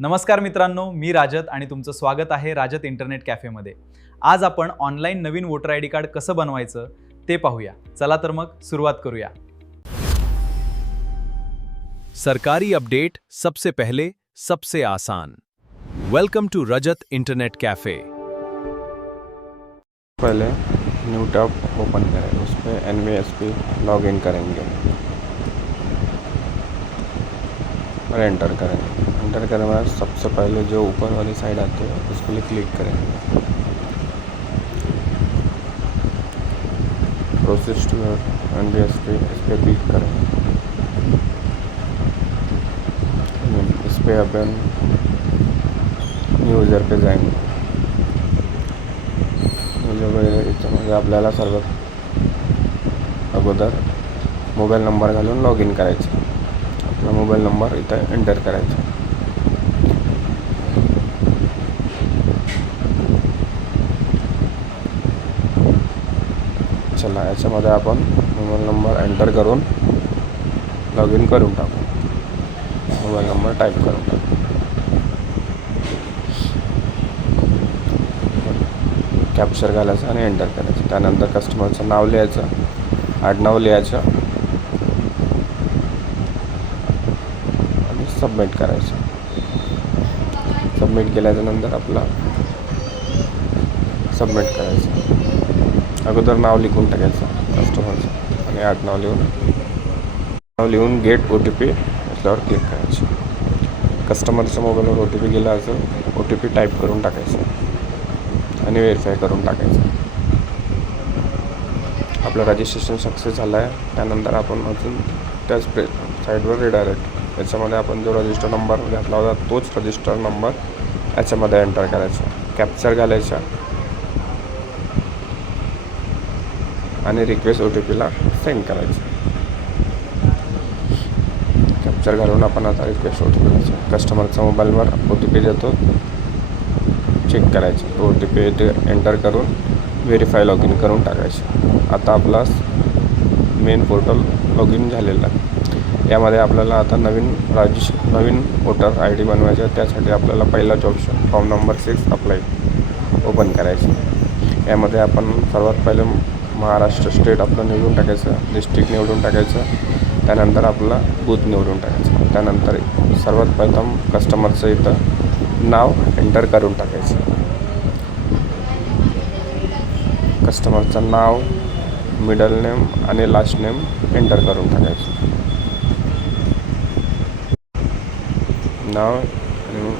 नमस्कार मित्रांनो, मी राजत आणि तुमचं स्वागत आहे राजत इंटरनेट कॅफेमध्ये. आज आपण online Naveen voter I D card कसं बनवायचं ते पाहूया. चला तर मग सुरुवात करूया. सरकारी अपडेट सबसे पहले सबसे आसान. Welcome to Rajat internet cafe. पहले न्यू टैब ओपन करें, उस पर NVSP लॉग इन करेंगे और एंटर करेंगे. एंटर करने के बाद सबसे पहले जो ऊपर वाली साइड आती है उस पर क्लिक करेंगे. प्रोसेस टू NVSP इस पर क्लिक करें. इस पर अपन यूजर पे जाएंगे. याच्यामध्ये आपल्याला सर्वात अगोदर मोबाईल नंबर घालून लॉग इन करायचं. आपला मोबाईल नंबर इथं एंटर करायचा. चला, याच्यामध्ये आपण मोबाईल नंबर एंटर करून लॉग इन करून टाकू. मोबाईल नंबर टाईप करून टाकू. कॅप्चर घालायचं आणि एंटर करायचं. त्यानंतर कस्टमरचं नाव लिहायचं, आडनाव लिहायचं आणि सबमिट करायचं. सबमिट केल्याच्यानंतर आपला सबमिट करायचं. अगोदर नाव लिहून टाकायचं कस्टमरचं आणि आडनाव लिहून गेट OTP असल्यावर क्लिक करायचं. कस्टमरच्या मोबाईलवर OTP गेला असेल, OTP टाईप करून टाकायचं आणि व्हेरीफाय करून टाकायचं. आपलं रजिस्ट्रेशन सक्सेस झालं आहे. त्यानंतर आपण अजून त्याच साईडवर रिडायरेक्ट याच्यामध्ये आपण जो रजिस्टर नंबर घातला होता तोच रजिस्टर नंबर याच्यामध्ये एंटर करायचा. कॅप्चर घालायचा आणि रिक्वेस्ट OTPला सेंड करायचं. कॅप्चर घालून आपण आता रिक्वेस्ट OTP कस्टमरच्या मोबाईलवर OTP देतो, चेक करायचं. तो OTP इथे एंटर करून व्हेरीफाय लॉग इन करून टाकायचं. आता आपला मेन पोर्टल लॉग इन झालेला आहे. यामध्ये आपल्याला आता नवीन वोटर आय डी बनवायचं आहे. त्यासाठी आपल्याला पहिलाच option form number 6 apply open करायचं. यामध्ये आपण सर्वात पहिले महाराष्ट्र स्टेट आपलं निवडून टाकायचं, डिस्ट्रिक्ट निवडून टाकायचं, त्यानंतर आपला बूथ निवडून टाकायचं. त्यानंतर सर्वात प्रथम कस्टमरचं इथं नाव एंटर करून टाकायचं. कस्टमरचं नाव, मिडल नेम आणि लास्ट नेम एंटर करून टाकायचं. नाव आणि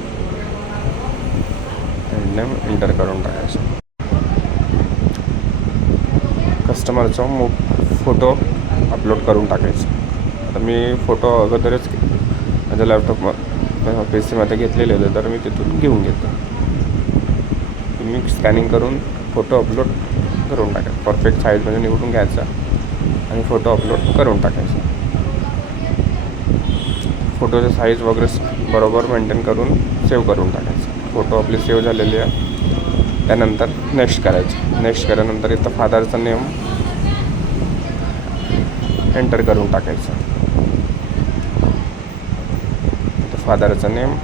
नेम एंटर करून टाकायचं. कस्टमरचा फोटो अपलोड करून टाकायचं. आता मी फोटो अगोदरच माझ्या लॅपटॉप PC घेतलेले होते, तर मी तिथून घेऊन घेतो. तुम्ही स्कॅनिंग करून फोटो अपलोड करून टाकायचं. परफेक्ट साईजमध्ये निवडून घ्यायचा आणि फोटो अपलोड करून टाकायचा. फोटोचं साईज वगैरे बरोबर मेंटेन करून सेव्ह करून टाकायचं. फोटो आपली सेव्ह झालेली आहे. त्यानंतर नेक्स्ट करायचं. नेक्स्ट केल्यानंतर इथं फादरचं नेम एंटर करून टाकायचं. इथं फादरचं नेम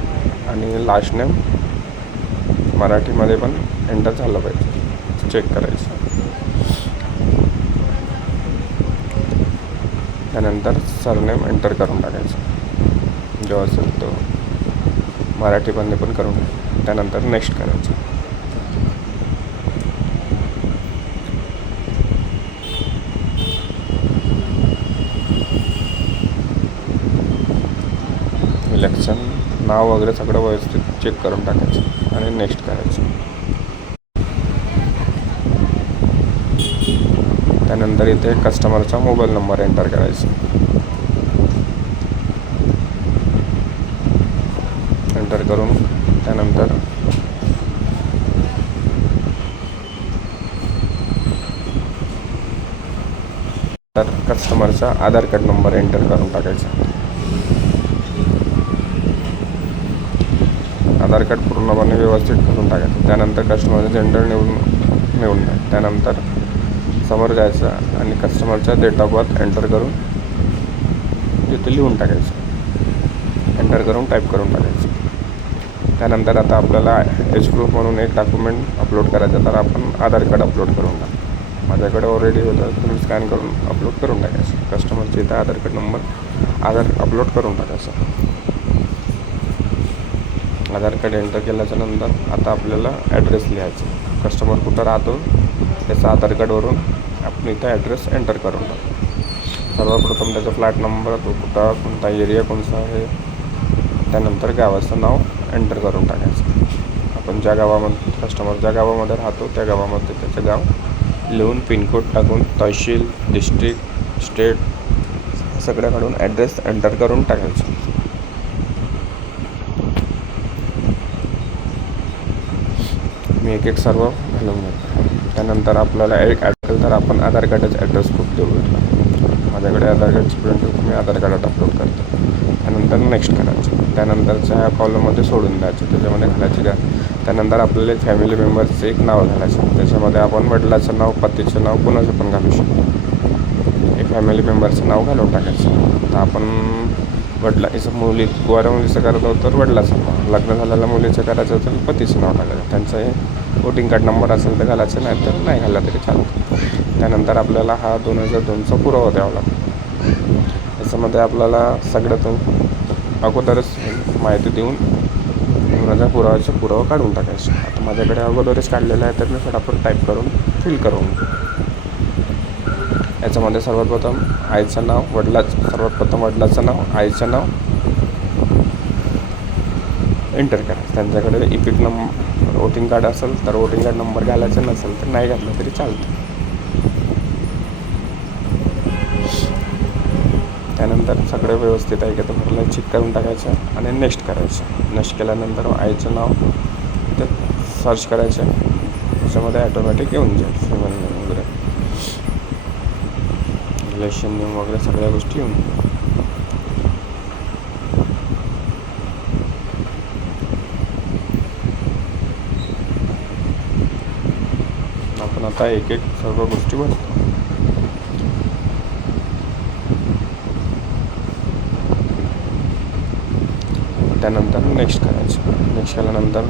आणि लास्ट नेम मराठीमध्ये पण एंटर झालं पाहिजे. चेक करायचं. त्यानंतर सरनेम एंटर करून टाकायचं. जो असेल तो मराठीमध्ये पण करून टाकायचं. त्यानंतर नेक्स्ट करायचं. इलेक्शन नाव वगैरे सगळं व्यवस्थित चेक करून टाकायचं आणि नेक्स्ट करायचं. त्यानंतर इथे कस्टमरचा मोबाईल नंबर एंटर करायचा. एंटर करून त्यानंतर कस्टमरचा आधार कार्ड नंबर एंटर करून टाकायचा. आधार कार्ड पूर्णपणे व्यवस्थित करून टाकायचं. त्यानंतर कस्टमरचं जेंडर निवडून त्यानंतर समोर जायचं आणि कस्टमरचा डेट ऑफ बर्थ एंटर करून तिथे लिहून टाकायचं. एंटर करून टाईप करून टाकायचं. त्यानंतर आता आपल्याला एज प्रूफ म्हणून एक डॉक्युमेंट अपलोड करायचं, तर आपण आधार कार्ड अपलोड करून टाकू. माझ्याकडे ऑलरेडी होतं, तुम्ही स्कॅन करून अपलोड करून टाकायचं. कस्टमरचे इथं आधार कार्ड नंबर आधार अपलोड करून टाकायचं. आधार कार्ड एंटर केल्याच्या नंतर आता आपल्याला ॲड्रेस लिहायचं. कस्टमर कुठं राहतो त्याचा आधार कार्डवरून आपण इथं ॲड्रेस एंटर करून टाकू. सर्वप्रथम त्याचा फ्लॅट नंबर, तो कुठं, कोणता एरिया कोणता आहे, त्यानंतर गावाचं नाव एंटर करून टाकायचं. आपण ज्या गावामध्ये कस्टमर ज्या गावामध्ये राहतो त्या गावामध्ये त्याचं गाव लिहून पिनकोड टाकून तहसील, डिस्ट्रिक्ट, स्टेट सगळं काढून ॲड्रेस एंटर करून टाकायचं. मी एक सर्व घालून घेतो. त्यानंतर आपल्याला एक ॲड्रेस, तर आपण आधार कार्डाचा ॲड्रेस खूप देऊ घेतला. माझ्याकडे आधार कार्डची प्रिंट मी आधार कार्डात अपलोड करतो. त्यानंतर नेक्स्ट करायचं. त्यानंतरच्या ह्या कॉलममध्ये सोडून द्यायचं, त्याच्यामध्ये घालायचे का. त्यानंतर आपल्याला फॅमिली मेंबर्सचं एक नाव घालायचं. त्याच्यामध्ये आपण वडिलाचं नाव, पतीचं नाव कोणाचं पण घालू शकतो. एक फॅमिली मेंबरचं नाव घालून टाकायचं. तर आपण कुवाऱ्या मुलीचं करत आहोत तर वडिलाचं नाव, लग्न झालेल्या मुलीचं करायचं तर पतीचं नाव टाकायचं. त्यांचं वोटिंग कार्ड नंबर असेल तर घालायचं, नाही तर नाही घाला तरी चालतं. त्यानंतर आपल्याला हा 2002चा पुरावा द्यावा लागतो. याच्यामध्ये आपल्याला सगळ्यातून अगोदरच माहिती देऊन माझ्या पुरावा काढून टाकायचा. आता माझ्याकडे अगोदरच काढलेला आहे, तर मी फटाफट टाईप करून फिल करून. याच्यामध्ये सर्वप्रथम आईचं नाव, वडिलाचं नाव, आईचं नाव एंटर करा. त्यांच्याकडे इपिक नंबर वोटिंग कार्ड असेल तर वोटिंग कार्ड नंबर घालायचा, नसेल तर नाही घातलं तरी चालतं. त्यानंतर सगळं व्यवस्थित आहे का तर भरलं चेक करून टाकायचं आणि नेक्स्ट करायचं. नेक्स्ट केल्यानंतर आईचं नाव ते सर्च करायचं, त्याच्यामध्ये ॲटोमॅटिक येऊन जाईल. फेमिली नेम वगैरे, रिलेशन नेम वगैरे सगळ्या गोष्टी येऊन जाईल. आपण आता एक एक सर्व गोष्टी बनवतो. त्यानंतर नेक्स्ट करायचं. नेक्स्ट केल्यानंतर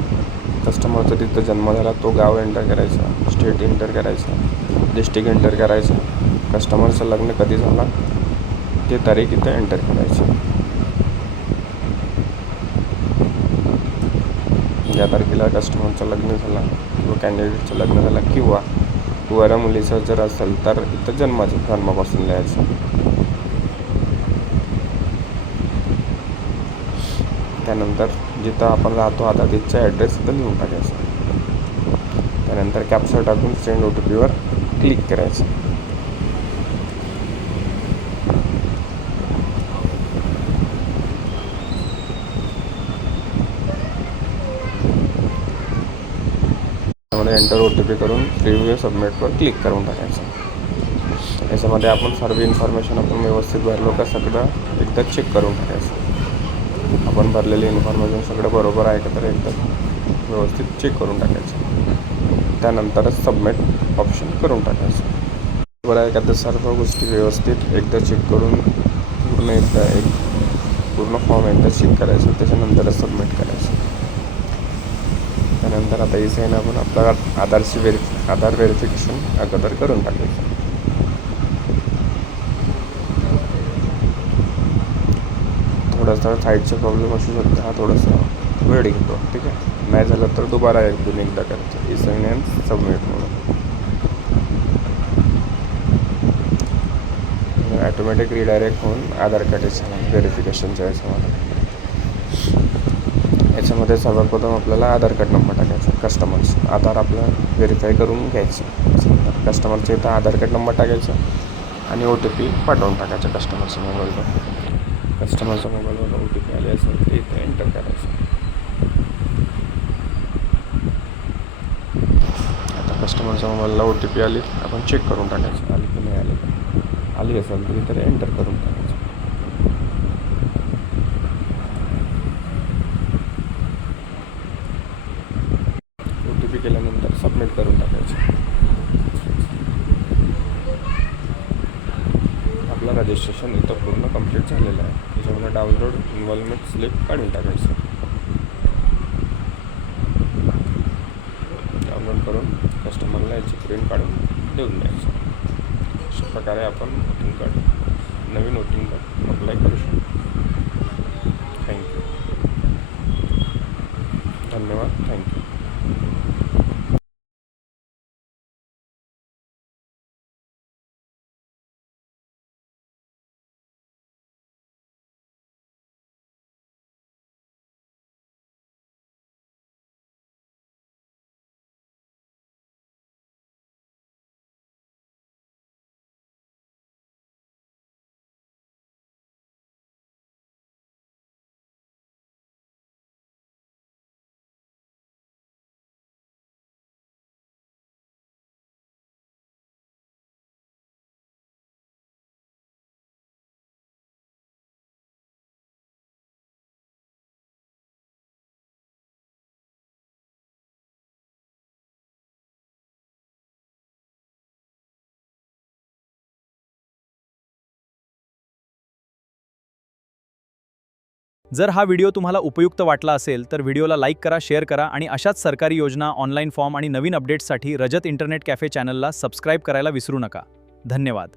कस्टमरचा तिथं जन्म झाला तो गाव एंटर करायचा, स्टेट एंटर करायचं, डिस्ट्रिक्ट एंटर करायचं, कस्टमरचं लग्न कधी झाला ते तारीख इथं एंटर करायची. ज्या तारखेला कस्टमरचं लग्न झालं किंवा कॅन्डिडेटचं लग्न झालं किंवा कुवाऱ्या मुलीचं जर असेल तर इथं जन्मापासून लिहायचं. त्यानंतर जिथं आपण राहतो आता तिथचा ॲड्रेस इथं लिहून टाकायचा. त्यानंतर कॅप्चर टाकून सेंड OTPवर क्लिक करायचं. त्यामध्ये एंटर OTP करून प्रिव्ह्यू सबमिटवर क्लिक करून टाकायचं. याच्यामध्ये आपण सर्व इन्फॉर्मेशन आपण व्यवस्थित भरलो का सगळं एकदा चेक करून टाकायचं. आपण भरलेली इन्फॉर्मेशन सगळं बरोबर आहे का तर एकदा व्यवस्थित चेक करून टाकायचं. त्यानंतरच सबमिट ऑप्शन करून टाकायचं. बरोबर आहे का तर सर्व गोष्टी व्यवस्थित एकदा चेक करून पूर्ण फॉर्म एकदा चेक करायचं, त्याच्यानंतरच सबमिट करायचं. त्यानंतर आता इथे आपण आपला आधार व्हेरिफिकेशन अगोदर करून टाकायचं. थोडासा साईडचा प्रॉब्लेम असू शकतो, हा थोडासा वेळ घेतो. ठीक आहे, नाही झालं तर दुबारा एकदा करायचं इसाईन अँड सबमिट म्हणून. ॲटोमॅटिक रिडायरेक्ट होऊन आधार कार्डच्या व्हेरिफिकेशनच्या याच्यामध्ये सर्वप्रथम आपल्याला आधार कार्ड नंबर टाकायचा. कस्टमरचं आधार आपलं व्हेरीफाय करून घ्यायचं. कस्टमरच्या इथं आधार कार्ड नंबर टाकायचा आणि OTP पाठवून टाकायचा कस्टमरच्या मोबाईलवर. कस्टमरच्या मोबाईलवर OTP आले असेल ते इथे एंटर करायचं. आता कस्टमरच्या मोबाईलला OTP आली, आपण चेक करून टाकायचं आली की नाही आली असेल तरी इथे एंटर करून टाकायचं. OTP केल्यानंतर सबमिट करून टाकायचं. आपलं रजिस्ट्रेशन इथं पूर्ण कंप्लीट झालेलं आहे. त्याच्यामध्ये डाउनलोड इन्व्हॉल्वमेंट स्लिप काढून टाकायचं. प्रिंट काढून देऊन द्यायचं. अशा प्रकारे आपण वोटिंग कार्ड नवीन वोटिंग कार्ड अप्लाय करू शकतो. थँक्यू. धन्यवाद. थँक्यू. जर हा व्हिडिओ तुम्हाला उपयुक्त वाटला असेल तर व्हिडिओला लाईक करा, शेअर करा आणि अशाच सरकारी योजना, ऑनलाईन फॉर्म आणि नवीन अपडेट्ससाठी रजत इंटरनेट कॅफे चॅनलला सबस्क्राईब करायला विसरू नका. धन्यवाद.